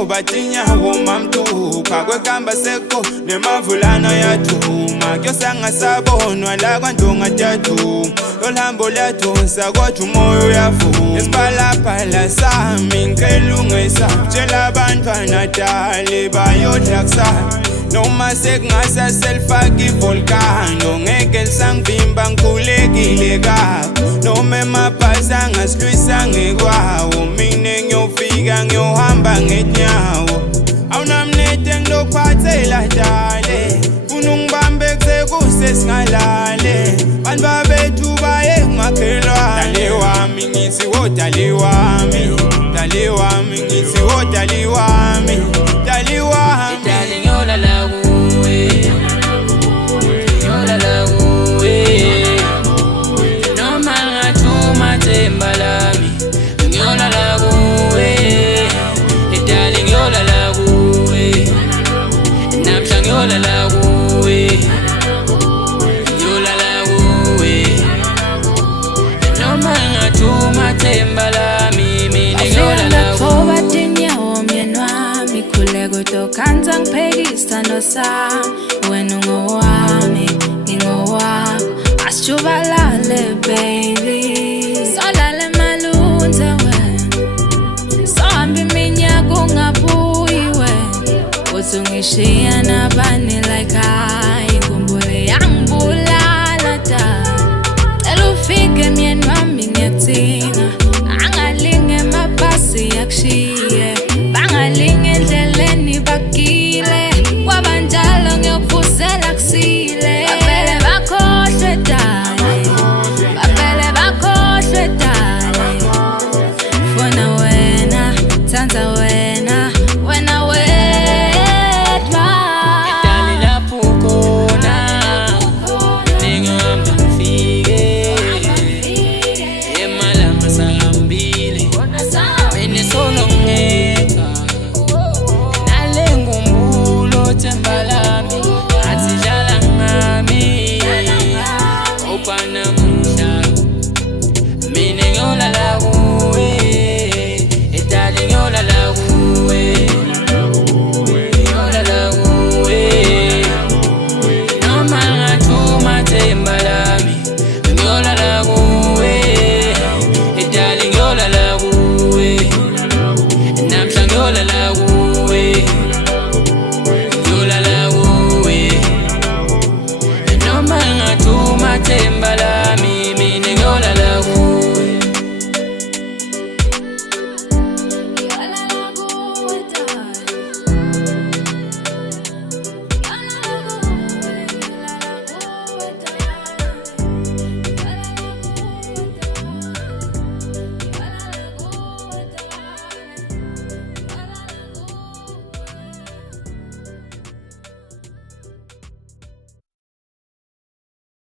thoba tinyawo mamtuka kwekamba seko nemavulana yathuma kyosangasabonwa la kwandonga tyathu lolhambo lyathonsa kodwa umoya uyavuma esiphalaphala sami ngicelungesa kutshela abantwana dale bayodla kusasa noma sekungasaselfaka ivolcano ngeke lisangivimba ngikhulekile kakho noma emabhasi angasilwisa ngekwawo mina ngiyofika ngiyohamba ngenyawo awunamnede ngilophathela dale funa ungibambe kusekuse singalale bantu babethu baye ngumakhelwane dale wami ngithi wodale wami dale wami ngithi wodale wami dale wami Kanza ngiphekisa nosami wena ungowami ngingowakho asijubalale baby solale malunze wena sohambe iminyaka ungabuyi wena uthi ungishiya nabani like hayi inkumbulo yangibulala da cela ufike myeni wami ngiyakuthinga angalinge emabhasi yakushiye bangalinge endleleni bakile kwabanjalo ngiyokuvusela kusile bavele bakhohlwe dale bavele bakhohlwe dale funa wena thanda wena wena wedwa dale lapho khona ningihamba ngifike emalanga sahambile mina solo ngeka themba lami athi dlala ngami opana muhla mina ngiyolala kuwe edale ngiyolala kuwe ngiyolala kuwe noma ngathuma themba lami ngiyolala kuwe edale ngiyolala kuwe namhla ngiyolala kuwe Timbaland